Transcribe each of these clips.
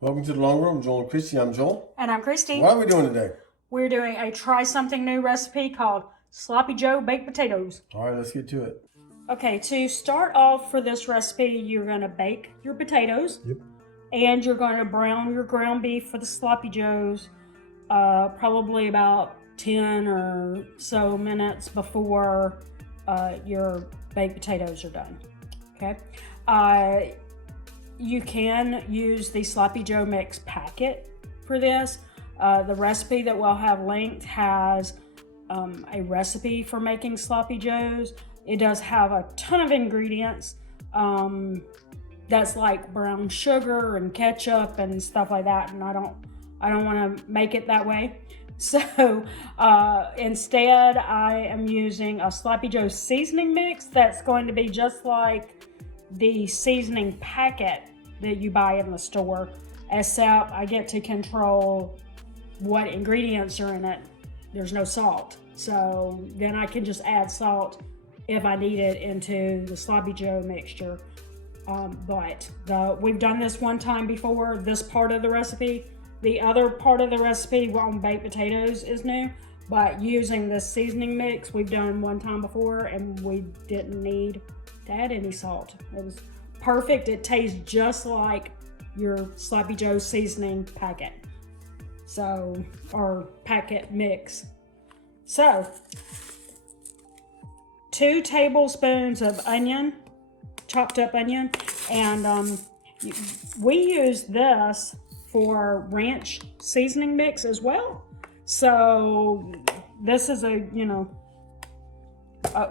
Welcome to the Long Road. I'm Joel and Christy. I'm Joel. And I'm Christy. What are we doing today? We're doing a try something new recipe called Sloppy Joe baked potatoes. All right, let's get to it. Okay, to start off for this recipe, you're going to bake your potatoes. Yep. And you're going to brown your ground beef for the Sloppy Joes probably about 10 or so minutes before your baked potatoes are done. Okay. You can use the Sloppy Joe mix packet for this. The recipe that we'll have linked has a recipe for making Sloppy Joes. It does have a ton of ingredients. That's like brown sugar and ketchup and stuff like that, and I don't want to make it that way. So instead, I am using a Sloppy Joe seasoning mix that's going to be just like the seasoning packet that you buy in the store, except I get to control what ingredients are in it. There's no salt, so then I can just add salt if I need it into the Sloppy Joe mixture. But we've done this one time before, this part of the recipe. The other part of the recipe on baked potatoes is new, but using the seasoning mix we've done one time before, and we didn't need to add any salt. It was perfect. It tastes just like your Sloppy Joe seasoning packet. So, or packet mix. So, 2 tablespoons of onion, chopped up onion, and we use this for ranch seasoning mix as well. So this is a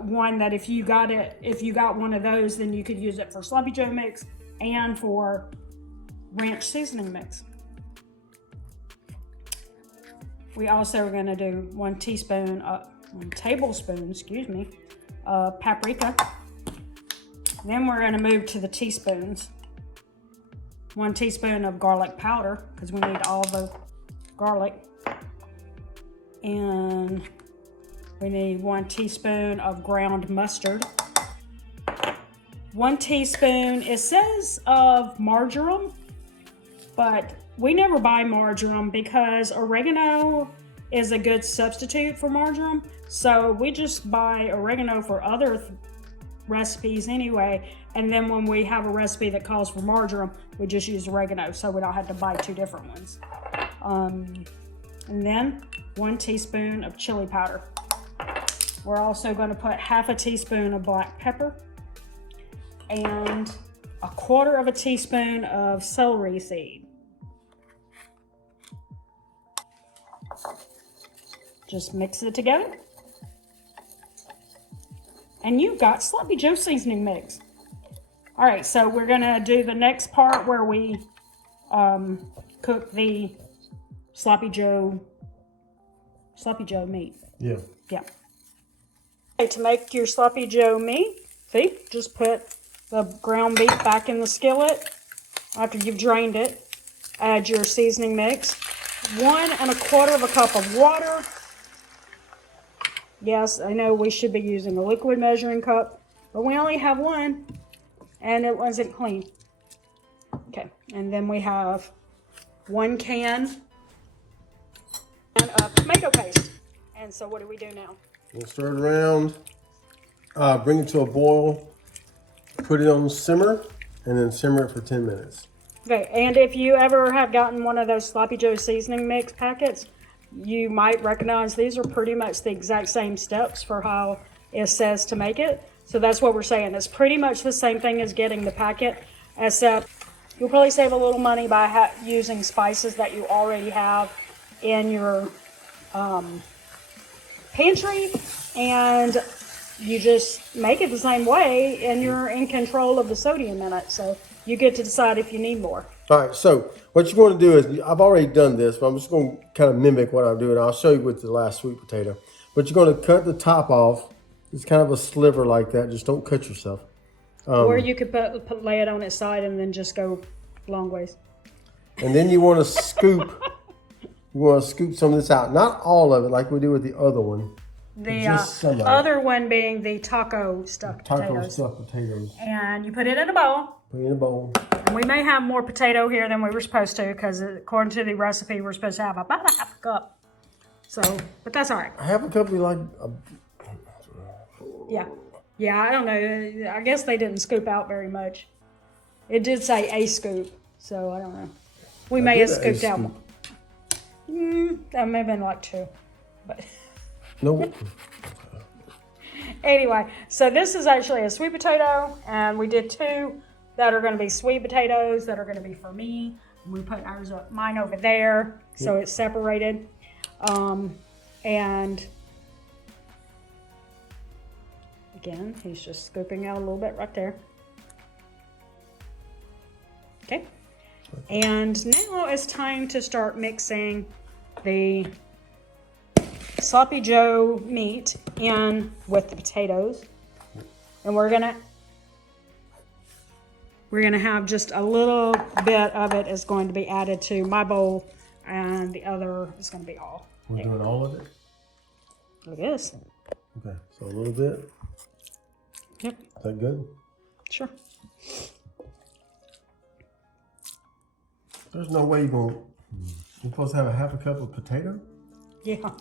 one that if you got one of those, then you could use it for Sloppy Joe mix and for ranch seasoning mix. We also are going to do 1 tablespoon, paprika. Then we're going to move to the teaspoons. 1 teaspoon of garlic powder, because we need all the garlic. And we need 1 teaspoon of ground mustard. 1 teaspoon, it says of marjoram, but we never buy marjoram because oregano is a good substitute for marjoram. So we just buy oregano for other recipes anyway, and then when we have a recipe that calls for marjoram, we just use oregano, so we don't have to buy 2 different ones. And then 1 teaspoon of chili powder. We're also going to put half a teaspoon of black pepper and 1/4 teaspoon of celery seed. Just mix it together. And you've got Sloppy Joe seasoning mix. All right, so we're gonna do the next part where we cook the Sloppy Joe meat. Yeah. Yeah. Okay, to make your Sloppy Joe meat, see, just put the ground beef back in the skillet after you've drained it. Add your seasoning mix. 1 1/4 cup of water. Yes, I know we should be using a liquid measuring cup, but we only have one, and it wasn't clean. Okay, and then we have 1 can of tomato paste. And so what do we do now? We'll stir it around, bring it to a boil, put it on simmer, and then simmer it for 10 minutes. Okay, and if you ever have gotten one of those Sloppy Joe seasoning mix packets, you might recognize these are pretty much the exact same steps for how it says to make it. So that's what we're saying. It's pretty much the same thing as getting the packet, except you'll probably save a little money by using spices that you already have in your pantry, and you just make it the same way, and you're in control of the sodium in it. So you get to decide if you need more. All right, so what you're going to do is, I've already done this, but I'm just going to kind of mimic what I'm doing. I'll show you with the last sweet potato. But you're going to cut the top off. It's kind of a sliver like that. Just don't cut yourself. Or you could lay it on its side and then just go long ways. And then you want to scoop. You want to scoop some of this out. Not all of it like we do with the other one. The other one being the taco stuffed potatoes. Taco stuffed potatoes. And you put it in a bowl. Put it in a bowl. And we may have more potato here than we were supposed to because according to the recipe, we're supposed to have about a half a cup. So, but that's all right. I have a couple like. Yeah, I don't know. I guess they didn't scoop out very much. It did say a scoop, so I don't know. We may have scooped out more. That may have been like 2. But Nope. anyway, so this is actually a sweet potato, and we did 2 that are going to be sweet potatoes that are going to be for me. We put mine over there, so it's separated. And again, he's just scooping out a little bit right there. Okay. And now it's time to start mixing the sloppy joe meat in with the potatoes. And we're gonna have just a little bit of it is going to be added to my bowl, and the other is going to be all. We're doing all of it? It is. Okay, so a little bit. Yep. Is that good? Sure. There's no way you're supposed to have a half a cup of potato? Yeah.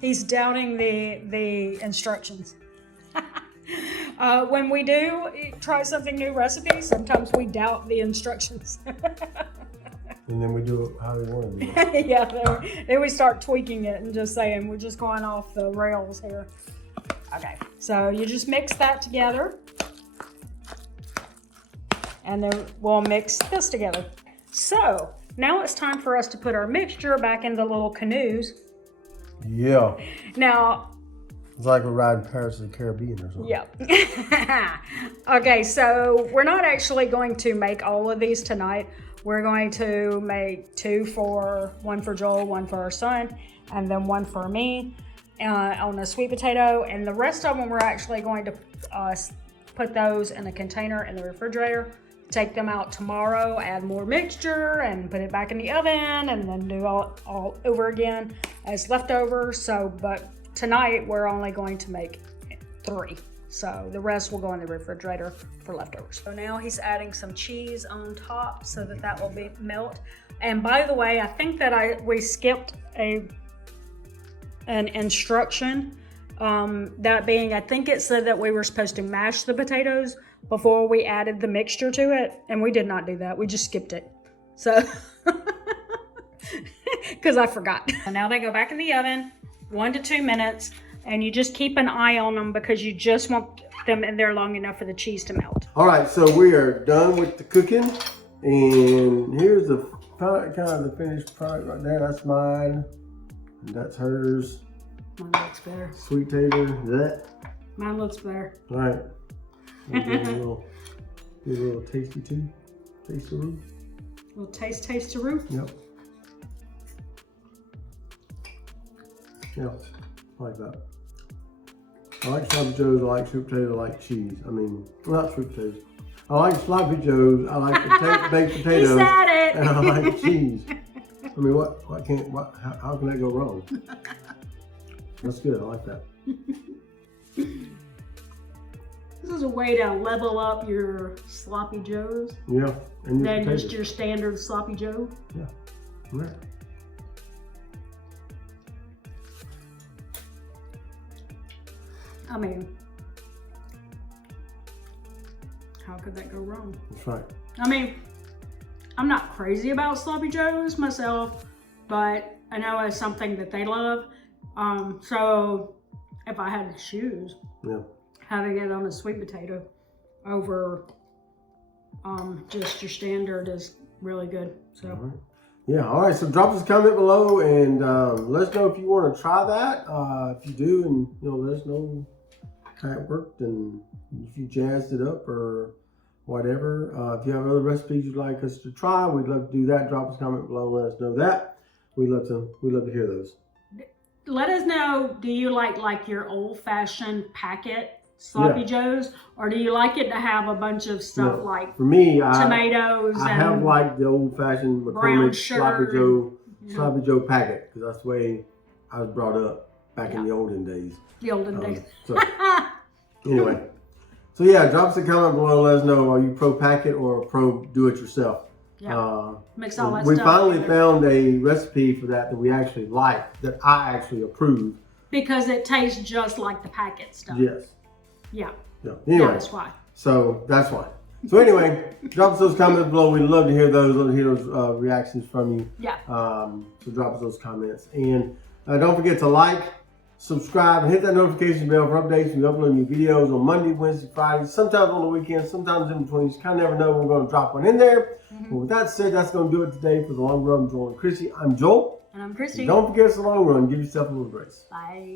He's doubting the instructions. When we do try something new recipe, sometimes we doubt the instructions. And then we do it how we want to do it. Yeah, then we start tweaking it and just saying we're just going off the rails here. Okay, so you just mix that together. And then we'll mix this together. So now it's time for us to put our mixture back in the little canoes. Yeah. Now, it's like we're riding Pirates of the Caribbean or something. yeah. Okay, so we're not actually going to make all of these tonight. We're going to make 2 one for Joel, 1 for our son, and then 1 for me on a sweet potato. And the rest of them, we're actually going to put those in a container in the refrigerator, take them out tomorrow, add more mixture, and put it back in the oven, and then do all over again as leftovers. So, but tonight we're only going to make 3. So the rest will go in the refrigerator for leftovers. So now he's adding some cheese on top so that will be melt. And by the way, I think that we skipped an instruction. That being, I think it said that we were supposed to mash the potatoes before we added the mixture to it, and we did not do that. We just skipped it. So, because I forgot. And now they go back in the oven, 1 to 2 minutes, and you just keep an eye on them because you just want them in there long enough for the cheese to melt. All right, so we are done with the cooking, and here's the kind of the finished product right there. That's mine, and that's hers. Mine looks better. Sweet tater, that. Mine looks better. All right. Do a little tasty-roo. Little taste-a-roo. Yep. Yeah, I like that. I like sloppy joes, I like sweet potatoes, I like cheese. I mean, well, not sweet potatoes. I like sloppy joes, I like baked potatoes. He said it! And I like cheese. I mean, how can that go wrong? That's good, I like that. This is a way to level up your sloppy joes. Yeah, and your than potatoes. just your standard sloppy joe. Yeah, right. I mean, how could that go wrong? That's right. I mean, I'm not crazy about sloppy joes myself, but I know it's something that they love. So if I had to choose, having it on a sweet potato over just your standard is really good. So. All right. Yeah, all right, so drop us a comment below and let us know if you want to try that. If you do, and let us know how it worked and if you jazzed it up or whatever. If you have other recipes you'd like us to try, we'd love to do that. Drop us a comment below and let us know that. We'd love to hear those. Let us know, do you like your old-fashioned packet sloppy joes, or do you like it to have a bunch of stuff like for me, tomatoes? I have like the old-fashioned McCormick sloppy Joe packet because that's the way I was brought up. back in the olden days. The olden days. So, anyway. So yeah, drop us a comment below. Let us know, are you pro packet or pro do it yourself? Yeah. Mix all that we stuff finally together. found a recipe for that we actually like, that I actually approve. Because it tastes just like the packet stuff. Yes. Yeah. Anyway, That's why. So that's why. So anyway, drop us those comments below. We'd love to hear those. Love to hear those reactions from you. Yeah. So drop us those comments. And don't forget to like, subscribe, and hit that notification bell for updates. We upload new videos on Monday, Wednesday, Friday, sometimes on the weekends, sometimes in between. You kind of never know when we're going to drop one in there. But with that said, that's going to do it today for The Long Run. Joel and Chrissy. I'm Joel. And I'm Christy. And don't forget it's the long run. Give yourself a little grace. Bye.